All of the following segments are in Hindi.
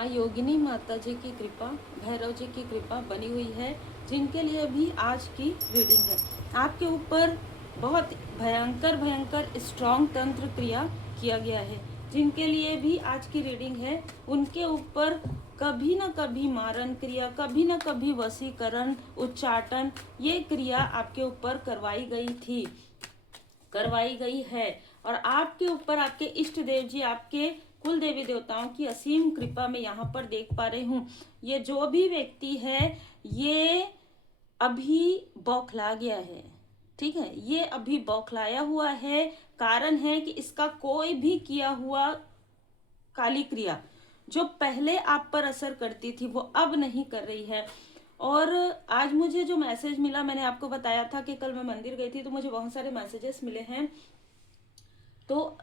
माँ योगिनी माता जी की कृपा, भैरव जी की कृपा बनी हुई है, जिनके लिए भी आज की रीडिंग है। आपके ऊपर बहुत भयंकर भयंकर स्ट्रॉन्ग तंत्र क्रिया किया गया है। जिनके लिए भी आज की रीडिंग है, उनके ऊपर कभी न कभी मारण क्रिया, कभी न कभी वशीकरण, उच्चाटन, ये क्रिया आपके ऊपर करवाई गई है। और आपके ऊपर आपके इष्ट देव जी, आपके कुल देवी देवताओं की असीम कृपा में यहाँ पर देख पा रही हूँ। ये जो भी व्यक्ति है, ये अभी बौखला गया है। ठीक है, ये अभी बौखलाया हुआ है। कारण है कि इसका कोई भी किया हुआ काली क्रिया जो पहले आप पर असर करती थी, वो अब नहीं कर रही है। और आज मुझे जो मैसेज मिला, मैंने आपको बताया था कि कल मैं मंदिर गई थी, तो मुझे बहुत सारे मैसेजेस मिले हैं। तो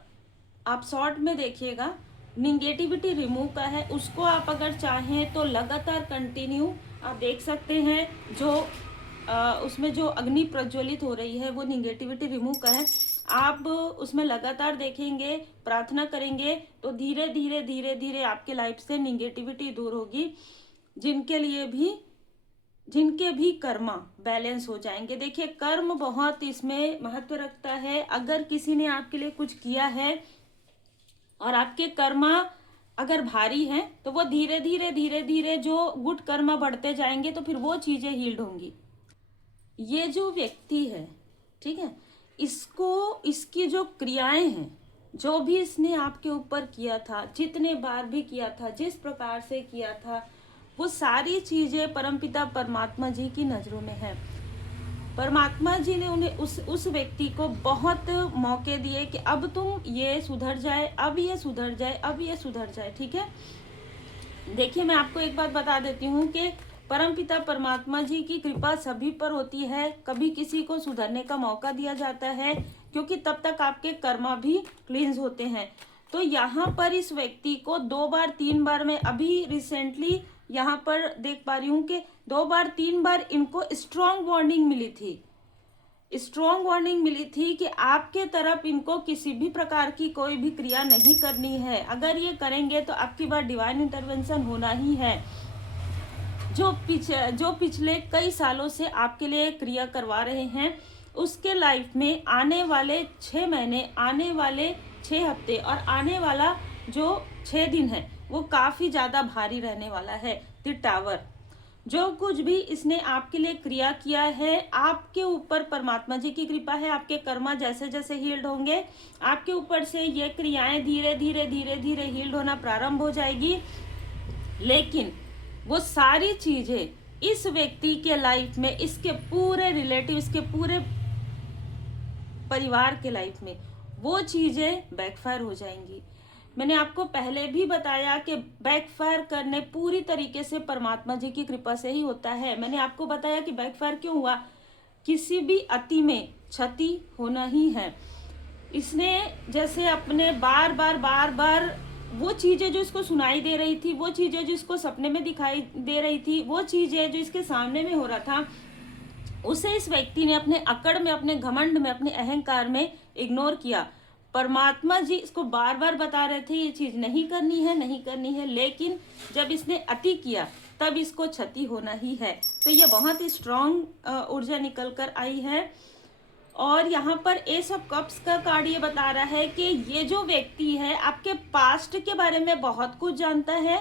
आप शॉर्ट में देखिएगा, निगेटिविटी रिमूव का है। उसको आप अगर चाहें तो लगातार कंटिन्यू आप देख सकते हैं। जो उसमें जो अग्नि प्रज्वलित हो रही है, वो निगेटिविटी रिमूव का है। आप उसमें लगातार देखेंगे, प्रार्थना करेंगे, तो धीरे धीरे धीरे धीरे आपके लाइफ से निगेटिविटी दूर होगी। जिनके भी कर्मा बैलेंस हो जाएंगे। देखिए, कर्म बहुत इसमें महत्व रखता है। अगर किसी ने आपके लिए कुछ किया है और आपके कर्मा अगर भारी हैं, तो वो धीरे धीरे धीरे धीरे जो गुड कर्मा बढ़ते जाएंगे, तो फिर वो चीजें हील्ड होंगी। ये जो व्यक्ति है, ठीक है, इसकी जो क्रियाएं हैं, जो भी इसने आपके ऊपर किया था, जितने बार भी किया था, जिस प्रकार से किया था, वो सारी चीजें परमपिता परमात्मा जी की नजरों में है। परमात्मा जी ने उन्हें उस व्यक्ति को बहुत मौके दिए कि अब तुम ये सुधर जाए, अब ये सुधर जाए, अब ये सुधर जाए। ठीक है, देखिए, मैं आपको एक बात बता देती हूँ कि परमपिता परमात्मा जी की कृपा सभी पर होती है। कभी किसी को सुधरने का मौका दिया जाता है, क्योंकि तब तक आपके कर्मा भी क्लींस होते हैं। तो यहाँ पर इस व्यक्ति को 2 बार 3 बार, मैं अभी रिसेंटली यहाँ पर देख पा रही हूँ कि 2 बार 3 बार इनको स्ट्रॉन्ग वार्निंग मिली थी कि आपके तरफ इनको किसी भी प्रकार की कोई भी क्रिया नहीं करनी है। अगर ये करेंगे तो आपकी बार डिवाइन इंटरवेंशन होना ही है। जो पिछले कई सालों से आपके लिए क्रिया करवा रहे हैं, उसके लाइफ में आने वाले 6 महीने, आने वाले 6 हफ्ते और आने वाला जो 6 दिन है, वो काफी ज्यादा भारी रहने वाला है। द टावर, जो कुछ भी इसने आपके लिए क्रिया किया है, आपके ऊपर परमात्मा जी की कृपा है। आपके कर्मा जैसे जैसे हील्ड होंगे, आपके ऊपर से ये क्रियाएं धीरे धीरे धीरे धीरे हील्ड होना प्रारंभ हो जाएगी। लेकिन वो सारी चीजें इस व्यक्ति के लाइफ में, इसके पूरे रिलेटिव, इसके पूरे परिवार के लाइफ में, वो चीजें बैकफायर हो जाएंगी। मैंने आपको पहले भी बताया कि बैकफायर करने पूरी तरीके से परमात्मा जी की कृपा से ही होता है। मैंने आपको बताया कि बैकफायर क्यों हुआ, किसी भी अति में क्षति होना ही है। इसने जैसे अपने बार बार वो चीजें जो इसको सुनाई दे रही थी, वो चीजें जो इसको सपने में दिखाई दे रही थी, वो चीजें जो इसके सामने में हो रहा था, उसे इस व्यक्ति ने अपने अकड़ में, अपने घमंड में, अपने अहंकार में इग्नोर किया। परमात्मा जी इसको बार बार बता रहे थे ये चीज नहीं करनी है, नहीं करनी है, लेकिन जब इसने अति किया तब इसको क्षति होना ही है। तो ये बहुत ही स्ट्रॉन्ग ऊर्जा निकल कर आई है। और यहाँ पर एस ऑफ कप्स का कार्ड ये बता रहा है कि ये जो व्यक्ति है, आपके पास्ट के बारे में बहुत कुछ जानता है।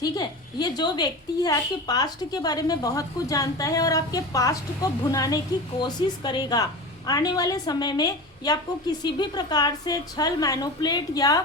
ठीक है, ये जो व्यक्ति है आपके पास्ट के बारे में बहुत कुछ जानता है और आपके पास्ट को भुनाने की कोशिश करेगा। आने वाले समय में ये आपको किसी भी प्रकार से छल, मैनिपुलेट या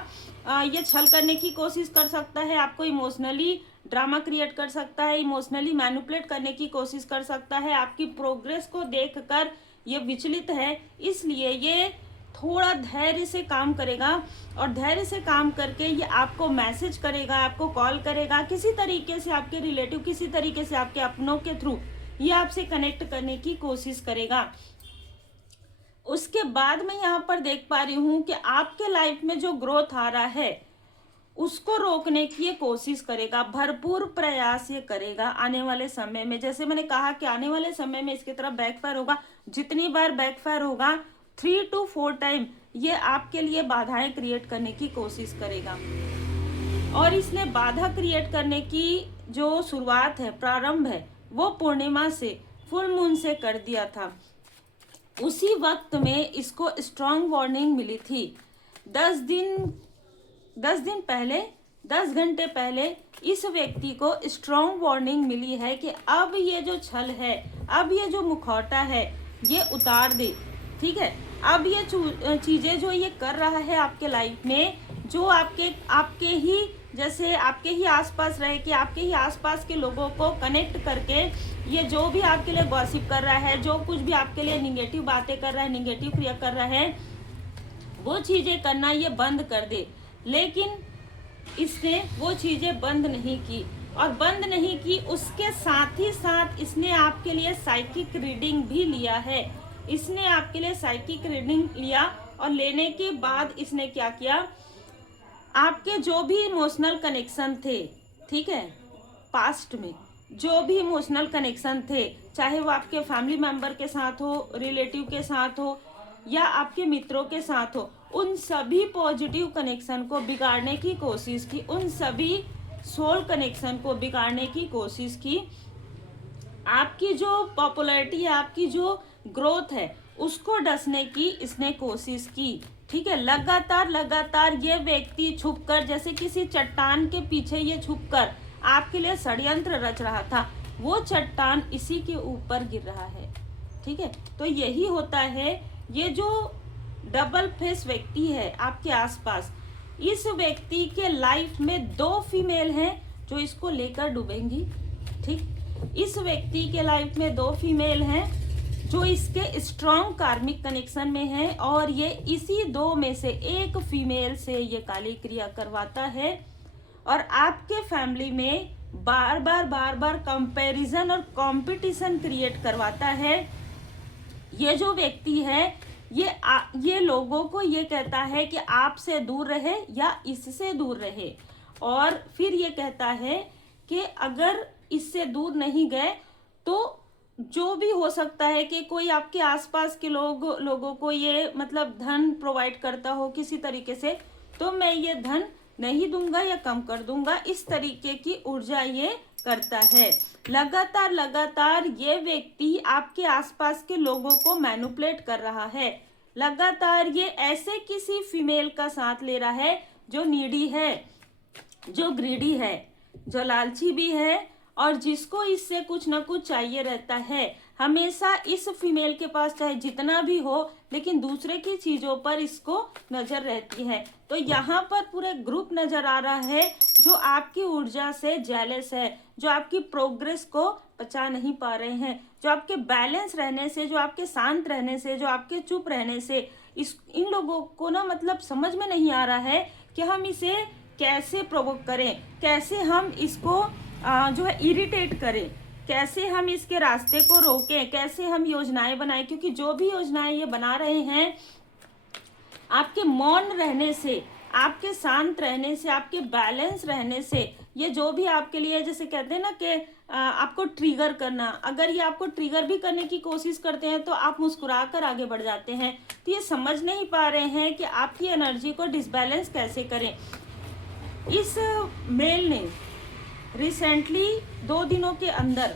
ये छल करने की कोशिश कर सकता है। आपको इमोशनली ड्रामा क्रिएट कर सकता है, इमोशनली मैनिपुलेट करने की कोशिश कर सकता है। आपकी प्रोग्रेस को देखकर ये विचलित है, इसलिए ये थोड़ा धैर्य से काम करेगा। और धैर्य से काम करके ये आपको मैसेज करेगा, आपको कॉल करेगा, किसी तरीके से आपके रिलेटिव, किसी तरीके से आपके अपनों के थ्रू ये आपसे कनेक्ट करने की कोशिश करेगा। उसके बाद मैं यहाँ पर देख पा रही हूँ कि आपके लाइफ में जो ग्रोथ आ रहा है, उसको रोकने की ये कोशिश करेगा, भरपूर प्रयास ये करेगा आने वाले समय में। जैसे मैंने कहा कि आने वाले समय में इसकी तरफ बैकफायर होगा। जितनी बार बैकफायर होगा, 3 to 4 टाइम ये आपके लिए बाधाएं क्रिएट करने की कोशिश करेगा। और इसने बाधा क्रिएट करने की जो शुरुआत है, प्रारंभ है, वो पूर्णिमा से, फुल मून से कर दिया था। उसी वक्त में इसको स्ट्रॉन्ग वार्निंग मिली थी। 10 दिन पहले, 10 घंटे पहले इस व्यक्ति को स्ट्रॉन्ग वार्निंग मिली है कि अब ये जो छल है, अब ये जो मुखौटा है, ये उतार दे। ठीक है, अब ये चीज़ें जो ये कर रहा है आपके लाइफ में, जो आपके ही जैसे आपके ही आसपास रह के, आपके ही आसपास के लोगों को कनेक्ट करके ये जो भी आपके लिए गॉसिप कर रहा है, जो कुछ भी आपके लिए निगेटिव बातें कर रहा है, निगेटिव क्रिया कर रहा है, वो चीज़ें करना ये बंद कर दे। लेकिन इसने वो चीज़ें बंद नहीं की, और बंद नहीं की उसके साथ ही साथ इसने आपके लिए साइकिक रीडिंग भी लिया है। इसने आपके लिए साइकिक रीडिंग लिया, और लेने के बाद इसने क्या किया, आपके जो भी इमोशनल कनेक्शन थे, ठीक है, पास्ट में जो भी इमोशनल कनेक्शन थे, चाहे वो आपके फैमिली मेंबर के साथ हो, रिलेटिव के साथ हो, या आपके मित्रों के साथ हो, उन सभी पॉजिटिव कनेक्शन को बिगाड़ने की कोशिश की, उन सभी सोल कनेक्शन को बिगाड़ने की कोशिश की। आपकी जो पॉपुलैरिटी है, आपकी जो ग्रोथ है, उसको डसने की इसने कोशिश की। ठीक है, लगातार ये व्यक्ति छुपकर, जैसे किसी चट्टान के पीछे ये छुपकर आपके लिए षड्यंत्र रच रहा था। वो चट्टान इसी के ऊपर गिर रहा है। ठीक है, तो यही होता है, ये जो डबल फेस व्यक्ति है आपके आसपास, इस व्यक्ति के लाइफ में 2 फीमेल हैं जो इसको लेकर डूबेंगी। ठीक, इस व्यक्ति के लाइफ में 2 फीमेल हैं जो इसके स्ट्रॉन्ग कार्मिक कनेक्शन में है, और ये इसी 2 में से एक फीमेल से ये काली क्रिया करवाता है, और आपके फैमिली में बार बार कंपैरिजन और कंपटीशन क्रिएट करवाता है। ये जो व्यक्ति है, ये लोगों को ये कहता है कि आपसे दूर रहे या इससे दूर रहे, और फिर ये कहता है कि अगर इससे दूर नहीं गए तो जो भी हो सकता है कि कोई आपके आसपास के लोगों को ये मतलब धन प्रोवाइड करता हो किसी तरीके से, तो मैं ये धन नहीं दूंगा या कम कर दूंगा। इस तरीके की ऊर्जा ये करता है। लगातार ये व्यक्ति आपके आसपास के लोगों को मैनिपुलेट कर रहा है। लगातार ये ऐसे किसी फीमेल का साथ ले रहा है जो नीडी है, जो ग्रीडी है, जो लालची भी है, और जिसको इससे कुछ ना कुछ चाहिए रहता है। हमेशा इस फीमेल के पास चाहे जितना भी हो, लेकिन दूसरे की चीज़ों पर इसको नज़र रहती है। तो यहाँ पर पूरे ग्रुप नज़र आ रहा है जो आपकी ऊर्जा से जेलस है, जो आपकी प्रोग्रेस को पचा नहीं पा रहे हैं, जो आपके बैलेंस रहने से, जो आपके शांत रहने से, जो आपके चुप रहने से, इन लोगों को ना मतलब समझ में नहीं आ रहा है कि हम इसे कैसे प्रोवोक करें, कैसे हम इसको जो है इरिटेट करें, कैसे हम इसके रास्ते को रोकें, कैसे हम योजनाएं बनाएं। क्योंकि जो भी योजनाएं ये बना रहे हैं, आपके मौन रहने से, आपके शांत रहने से, आपके बैलेंस रहने से, ये जो भी आपके लिए, जैसे कहते हैं ना कि आपको ट्रिगर करना, अगर ये आपको ट्रिगर भी करने की कोशिश करते हैं तो आप मुस्कुरा कर आगे बढ़ जाते हैं। तो ये समझ नहीं पा रहे हैं कि आपकी एनर्जी को डिसबैलेंस कैसे करें। इस मेल ने रिसेंटली 2 दिनों के अंदर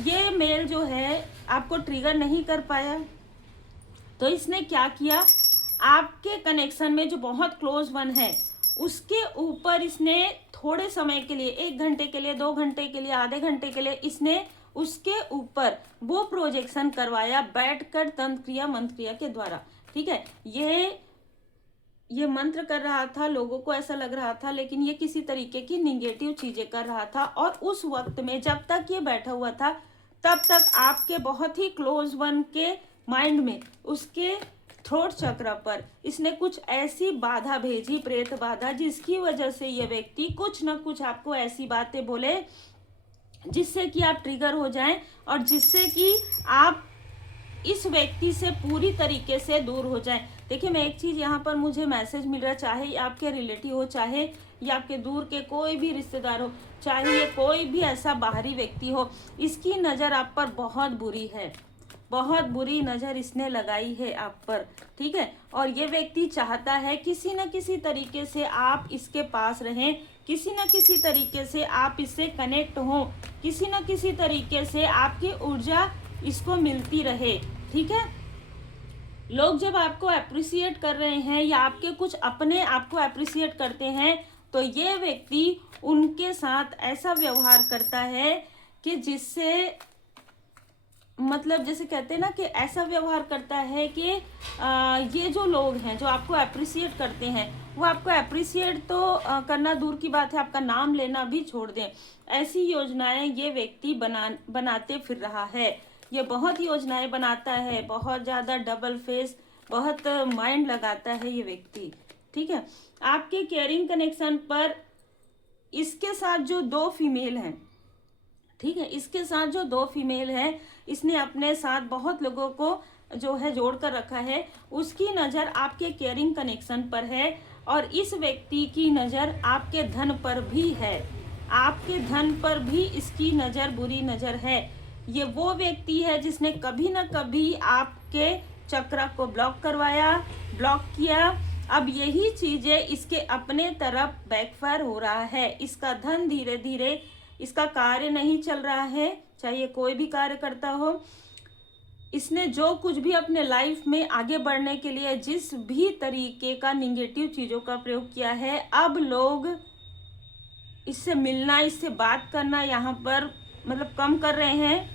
ये मेल जो है आपको ट्रिगर नहीं कर पाया, तो इसने क्या किया, आपके कनेक्शन में जो बहुत क्लोज वन है उसके ऊपर इसने थोड़े समय के लिए, 1 घंटे के लिए, 2 घंटे के लिए, आधे घंटे के लिए, इसने उसके ऊपर वो प्रोजेक्शन करवाया बैठकर तंत्र क्रिया मंत्र क्रिया के द्वारा। ठीक है, ये मंत्र कर रहा था, लोगों को ऐसा लग रहा था, लेकिन ये किसी तरीके की निगेटिव चीजें कर रहा था। और उस वक्त में जब तक ये बैठा हुआ था, तब तक आपके बहुत ही क्लोज वन के माइंड में, उसके थ्रोट चक्र पर इसने कुछ ऐसी बाधा भेजी, प्रेत बाधा, जिसकी वजह से ये व्यक्ति कुछ ना कुछ आपको ऐसी बातें बोले जिससे कि आप ट्रिगर हो जाएं, और जिससे कि आप इस व्यक्ति से पूरी तरीके से दूर हो जाएं। देखिए, मैं एक चीज़ यहाँ पर मुझे मैसेज मिल रहा है, चाहे आपके रिलेटिव हो, चाहे ये आपके दूर के कोई भी रिश्तेदार हो, चाहे ये कोई भी ऐसा बाहरी व्यक्ति हो, इसकी नज़र आप पर बहुत बुरी है, बहुत बुरी नज़र इसने लगाई है आप पर। ठीक है, और ये व्यक्ति चाहता है किसी न किसी तरीके से आप इसके पास रहें, किसी न किसी तरीके से आप इससे कनेक्ट हो, किसी न किसी तरीके से आपकी ऊर्जा इसको मिलती रहे। ठीक है, लोग जब आपको अप्रिसिएट कर रहे हैं या आपके कुछ अपने आपको अप्रिसिएट करते हैं, तो ये व्यक्ति उनके साथ ऐसा व्यवहार करता है कि जिससे मतलब जैसे कहते हैं ना कि ऐसा व्यवहार करता है कि ये जो लोग हैं जो आपको अप्रिसिएट करते हैं, वो आपको अप्रिसिएट तो करना दूर की बात है, आपका नाम लेना भी छोड़ दें। ऐसी योजनाएं ये व्यक्ति बनाते फिर रहा है। ये बहुत योजनाएं बनाता है, बहुत ज़्यादा डबल फेस, बहुत माइंड लगाता है ये व्यक्ति। ठीक है, आपके केयरिंग कनेक्शन पर इसके साथ जो 2 फीमेल हैं, ठीक है, इसके साथ जो 2 फीमेल है, इसने अपने साथ बहुत लोगों को जो है जोड़ कर रखा है। उसकी नज़र आपके केयरिंग कनेक्शन पर है और इस व्यक्ति की नज़र आपके धन पर भी है। आपके धन पर भी इसकी नज़र, बुरी नज़र है। ये वो व्यक्ति है जिसने कभी ना कभी आपके चक्र को ब्लॉक करवाया, ब्लॉक किया। अब यही चीज़ें इसके अपने तरफ बैकफायर हो रहा है। इसका धन धीरे धीरे, इसका कार्य नहीं चल रहा है, चाहे कोई भी कार्य करता हो। इसने जो कुछ भी अपने लाइफ में आगे बढ़ने के लिए जिस भी तरीके का निगेटिव चीज़ों का प्रयोग किया है, अब लोग इससे मिलना, इससे बात करना यहाँ पर मतलब कम कर रहे हैं।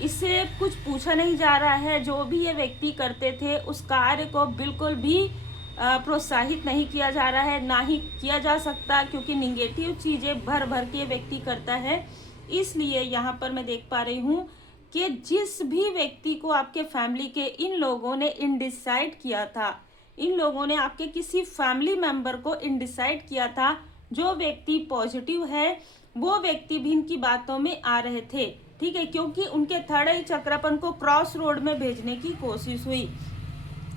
इससे कुछ पूछा नहीं जा रहा है। जो भी ये व्यक्ति करते थे उस कार्य को बिल्कुल भी प्रोत्साहित नहीं किया जा रहा है, ना ही किया जा सकता, क्योंकि निगेटिव चीज़ें भर भर के व्यक्ति करता है। इसलिए यहाँ पर मैं देख पा रही हूँ कि जिस भी व्यक्ति को आपके फैमिली के इन लोगों ने इनडिसाइड किया था, इन लोगों ने आपके किसी फैमिली मेंबर को इनडिसाइड किया था, जो व्यक्ति पॉजिटिव है वो व्यक्ति भी इनकी बातों में आ रहे थे। ठीक है, क्योंकि उनके थर्ड आई चक्रपन को क्रॉस रोड में भेजने की कोशिश हुई।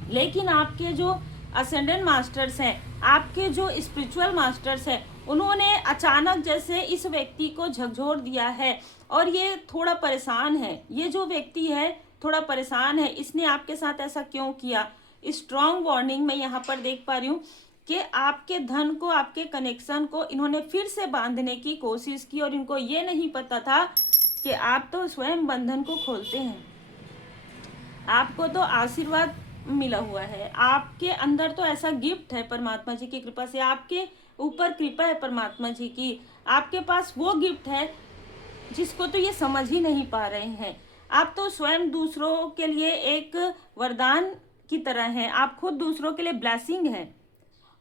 लेकिन आपके जो असेंडेंट मास्टर्स हैं, आपके जो स्पिरिचुअल मास्टर्स हैं, उन्होंने अचानक जैसे इस व्यक्ति को झकझोर दिया है और ये थोड़ा परेशान है। ये जो व्यक्ति है थोड़ा परेशान है। इसने आपके साथ ऐसा क्यों किया? स्ट्रॉन्ग वार्निंग मैं यहाँ पर देख पा रही हूँ कि आपके धन को, आपके कनेक्शन को इन्होंने फिर से बांधने की कोशिश की और इनको ये नहीं पता था कि आप तो स्वयं बंधन को खोलते हैं। आपको तो आशीर्वाद मिला हुआ है, आपके अंदर तो ऐसा गिफ्ट है परमात्मा जी की कृपा से, आपके ऊपर कृपा है परमात्मा जी की, आपके पास वो गिफ्ट है जिसको तो ये समझ ही नहीं पा रहे हैं। आप तो स्वयं दूसरों के लिए एक वरदान की तरह हैं, आप खुद दूसरों के लिए ब्लेसिंग हैं।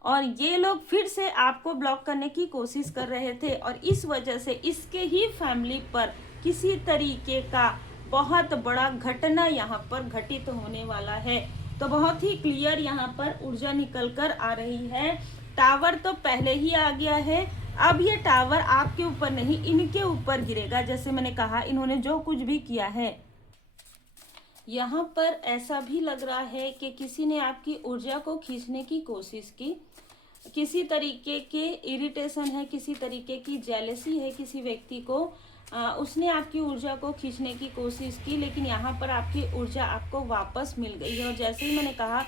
और ये लोग फिर से आपको ब्लॉक करने की कोशिश कर रहे थे और इस वजह से इसके ही फैमिली पर किसी तरीके का बहुत बड़ा घटना यहाँ पर घटित होने वाला है। तो बहुत ही क्लियर यहाँ पर ऊर्जा निकल कर आ रही है। टावर तो पहले ही आ गया है, अब ये टावर आपके ऊपर नहीं इनके ऊपर गिरेगा। जैसे मैंने कहा, इन्होंने जो कुछ भी किया है, यहाँ पर ऐसा भी लग रहा है कि किसी ने आपकी ऊर्जा को खींचने की कोशिश की, किसी तरीके के इरिटेशन है, किसी तरीके की जेलसी है किसी व्यक्ति को, उसने आपकी ऊर्जा को खींचने की कोशिश की, लेकिन यहाँ पर आपकी ऊर्जा आपको वापस मिल गई है। और जैसे ही मैंने कहा,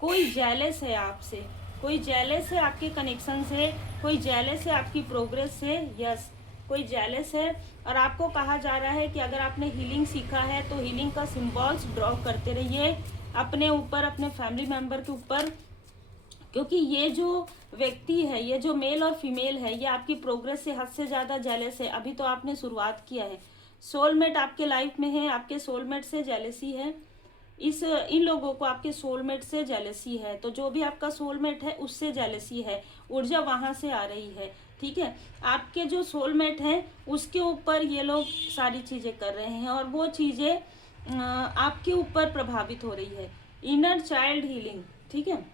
कोई जेलस है आपसे, कोई जेलस है आपके कनेक्शन से, कोई जेलस है आपकी प्रोग्रेस से। यस, कोई जेलस है और आपको कहा जा रहा है कि अगर आपने हीलिंग सीखा है तो हीलिंग का सिंबल्स ड्रॉ करते रहिए अपने ऊपर, अपने फैमिली मेंबर के ऊपर, क्योंकि ये जो व्यक्ति है, ये जो मेल और फीमेल है, ये आपकी प्रोग्रेस से हद से ज़्यादा जेलस है। अभी तो आपने शुरुआत किया है। सोलमेट आपके लाइफ में है, आपके सोलमेट से जेलसी है। इन लोगों को आपके सोलमेट से जेलसी है, तो जो भी आपका सोलमेट है उससे जेलसी है, ऊर्जा वहाँ से आ रही है। ठीक है, आपके जो सोलमेट हैं उसके ऊपर ये लोग सारी चीज़ें कर रहे हैं और वो चीज़ें आपके ऊपर प्रभावित हो रही है। इनर चाइल्ड हीलिंग, ठीक है,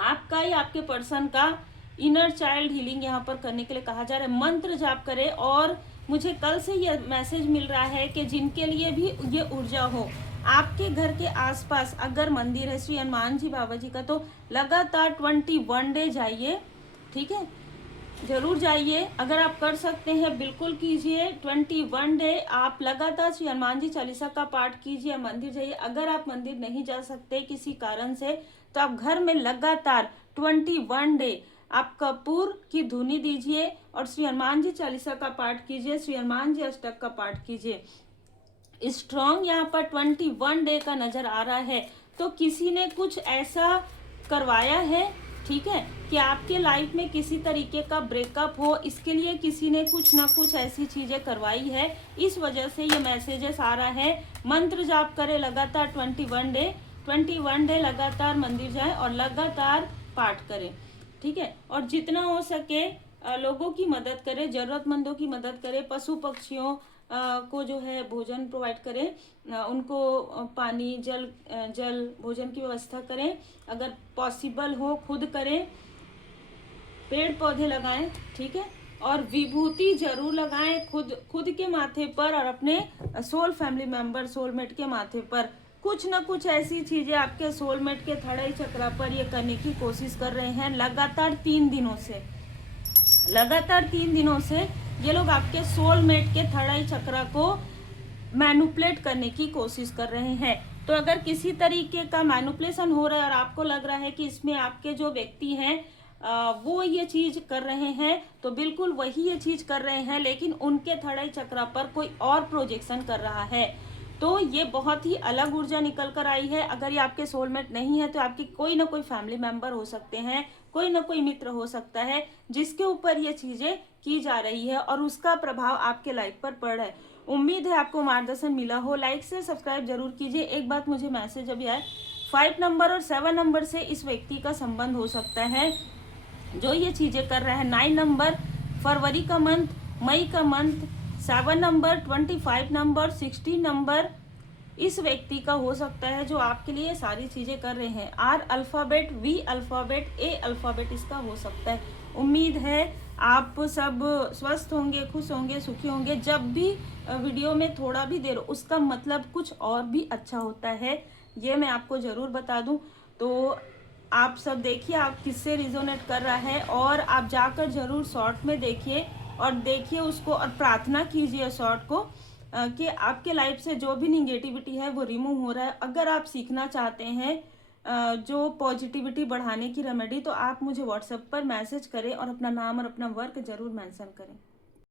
आपका या आपके पर्सन का इनर चाइल्ड हीलिंग यहाँ पर करने के लिए कहा जा रहा है। मंत्र जाप करें। और मुझे कल से ये मैसेज मिल रहा है कि जिनके लिए भी ये ऊर्जा हो, आपके घर के आसपास अगर मंदिर है श्री हनुमान जी बाबा जी का, तो लगातार 21 डे जाइए। ठीक है, जरूर जाइए। अगर आप कर सकते हैं बिल्कुल कीजिए। 21 डे आप लगातार श्री हनुमान जी चालीसा का पाठ कीजिए, मंदिर जाइए। अगर आप मंदिर नहीं जा सकते किसी कारण से, तो आप घर में लगातार 21 डे आप कपूर की धुनी दीजिए और श्री हनुमान जी चालीसा का पाठ कीजिए, श्री हनुमान जी अष्टक का पाठ कीजिए। स्ट्रॉन्ग यहाँ पर 21 डे का नजर आ रहा है, तो किसी ने कुछ ऐसा करवाया है, ठीक है, कि आपके लाइफ में किसी तरीके का ब्रेकअप हो, इसके लिए किसी ने कुछ ना कुछ ऐसी चीजें करवाई है, इस वजह से ये मैसेजेस आ रहा है। मंत्र जाप करें लगातार 21 डे लगातार मंदिर जाएं और लगातार पाठ करें, ठीक है। और जितना हो सके लोगों की मदद करें, जरूरतमंदों की मदद करें, पशु पक्षियों को जो है भोजन प्रोवाइड करें, उनको पानी जल भोजन की व्यवस्था करें, अगर पॉसिबल हो खुद करें, पेड़ पौधे लगाएं, ठीक है। और विभूति जरूर लगाएं खुद के माथे पर और अपने फैमिली मेंबर सोलमेट के माथे पर। कुछ ना कुछ ऐसी चीजें आपके सोलमेट के थर्ड आई चक्र पर ये करने की कोशिश कर रहे हैं लगातार 3 दिनों से ये लोग आपके सोलमेट के थर्ड आई चक्र को मैनुपुलेट करने की कोशिश कर रहे हैं। तो अगर किसी तरीके का मैनुपुलेशन हो रहा है और आपको लग रहा है कि इसमें आपके जो व्यक्ति हैं वो ये चीज कर रहे हैं, तो बिल्कुल वही ये चीज कर रहे हैं, लेकिन उनके थर्ड आई चक्र पर कोई और प्रोजेक्शन कर रहा है। तो ये बहुत ही अलग ऊर्जा निकल कर आई है। अगर ये आपके सोलमेट नहीं है तो आपकी कोई ना कोई फैमिली मेंबर हो सकते हैं, कोई ना कोई मित्र हो सकता है जिसके ऊपर ये चीजें की जा रही है और उसका प्रभाव आपके लाइफ पर पड़ रहा है। उम्मीद है आपको मार्गदर्शन मिला हो। लाइक से सब्सक्राइब जरूर कीजिए। एक बात मुझे मैसेज अभी आया, 5 नंबर और 7 नंबर से इस व्यक्ति का संबंध हो सकता है जो ये चीजें कर रहा है। 9 नंबर फरवरी का मंथ, मई का मंथ, 7 नंबर, 25 नंबर, 16 नंबर इस व्यक्ति का हो सकता है जो आपके लिए सारी चीजें कर रहे हैं। R alphabet, V alphabet, A alphabet इसका हो सकता है। उम्मीद है आप सब स्वस्थ होंगे, खुश होंगे, सुखी होंगे। जब भी वीडियो में थोड़ा भी देर उसका मतलब कुछ और भी अच्छा होता है, ये मैं आपको जरूर बता दूं। तो आप सब देखिए आप किससे रिजोनेट कर रहा है, और आप जाकर जरूर शॉर्ट में देखिए और देखिए उसको और प्रार्थना कीजिए शॉर्ट को कि आपके लाइफ से जो भी निगेटिविटी है वो रिमूव हो रहा है। अगर आप सीखना चाहते हैं जो पॉजिटिविटी बढ़ाने की रेमेडी, तो आप मुझे व्हाट्सएप पर मैसेज करें और अपना नाम और अपना वर्क जरूर मेंशन करें।